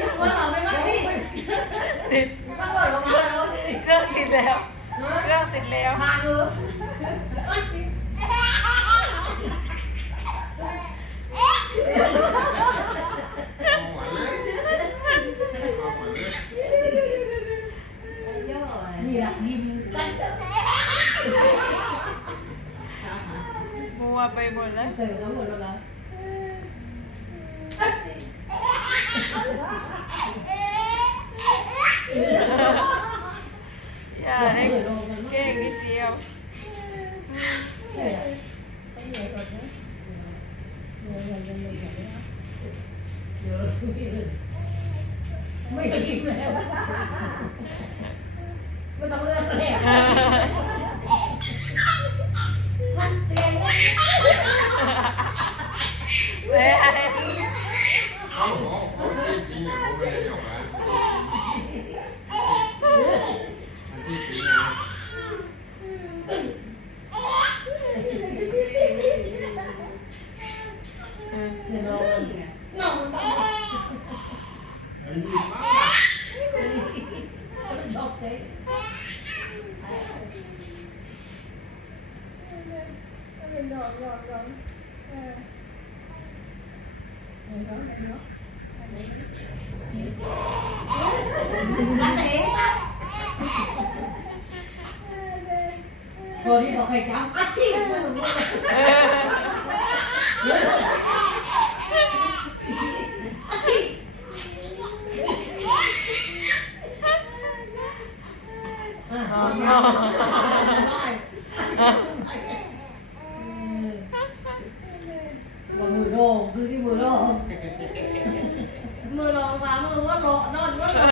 ยังว่าเราไม่มาดิ ติด ต้องบอกลงมาแล้ว เครื่องติดแล้วเครื่องติดแล้ว ทางเลยนี่แหละยิ้มกัน มัวไปหมดแล้ว เจอแล้วหมดแล้ว อย่าให้เก่งนิดเดียว ไม่ได้กินแล้วไม่ต้องเลือกแล้วมันเตียง เฮ้ย เขาบอกเขาจริงๆเขาไม่ได้ออกมามันที่ปีนะ เนี่ยเราเนี่ยน้องชอบเต้พอที่บอกใครจำอาชีพมันอาชีพมือโดงคือที่มือโดงมือลงมามือว่าโลนอนว่า